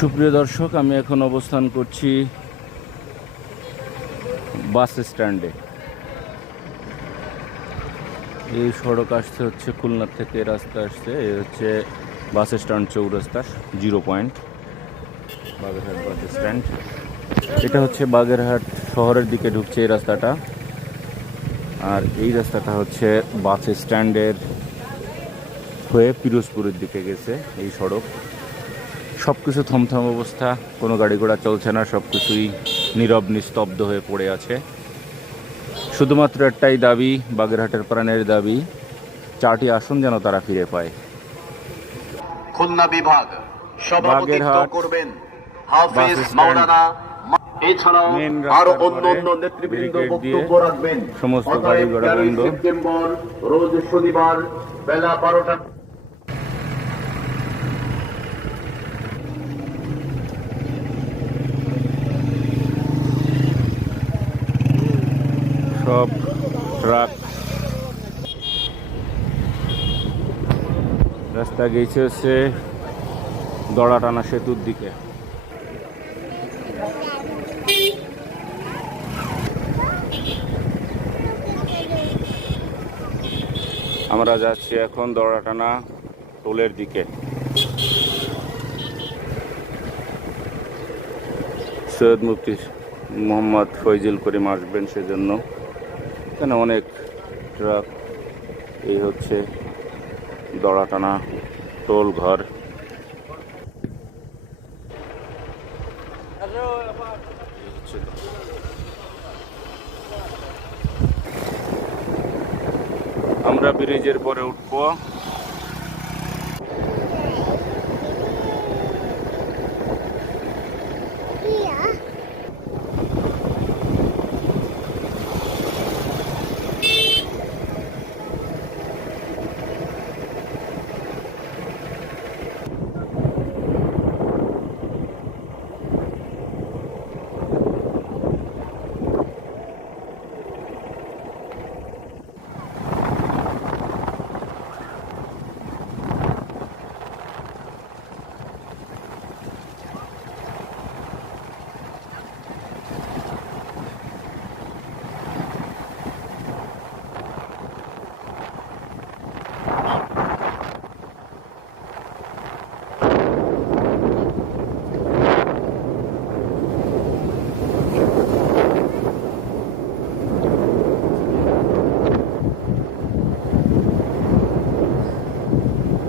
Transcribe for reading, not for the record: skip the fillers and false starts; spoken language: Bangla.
সুপ্রিয় দর্শক, আমি এখন অবস্থান করছি বাস স্ট্যান্ডে। এই সড়ক আসছে হচ্ছে খুলনা থেকে, রাস্তা আসছে এই হচ্ছে বাস স্ট্যান্ড চৌরাস্তা 0 পয়েন্ট বাগেরহাট বাস স্ট্যান্ড। এটা হচ্ছে বাগেরহাট শহরের দিকে ঢুকছে এই রাস্তাটা, আর এই রাস্তাটা হচ্ছে বাস স্ট্যান্ডের হয়ে পিরোজপুরের দিকে গেছে। এই সড়ক সব কিছু থমথম অবস্থা, কোনো গাড়ি ঘোড়া চলছে না, সব কিছুই নীরব নিস্তব্ধ হয়ে পড়ে আছে। শুধুমাত্র একটাই দাবি, বাগেরহাটের প্রাণের দাবি, 4টি আসন যেন তারা ফিরে পায়। খুলনা বিভাগ সভাপতিত্ব বাগেরহাট করবেন হাফেজ বাস স্ট্যান্ড মাওলানা, এছাড়াও মেন আরো রাস্তার অন্য পরে অন্য নেতৃবৃন্দ ব্যারিকেড দিয়ে বক্তব্য রাখবেন। সমস্ত অতএব গাড়ি ঘোড়া 13ই বন্ধ। সেপ্টেম্বর রোজ শনিবার বেলা 12টা। সব ট্রাক রাস্তা গেছে হচ্ছে দড়াটানা সেতুর দিকে। আমরা যাচ্ছি এখন দড়াটানা টোলের দিকে। সৈয়দ মুফতি মোহাম্মদ ফয়জুল করিম আসবেন, সেজন্য এখানে অনেক ট্রাক। এই হচ্ছে দড়াটানা টোল ঘর। আমরা ব্রিজের পরে উঠবো।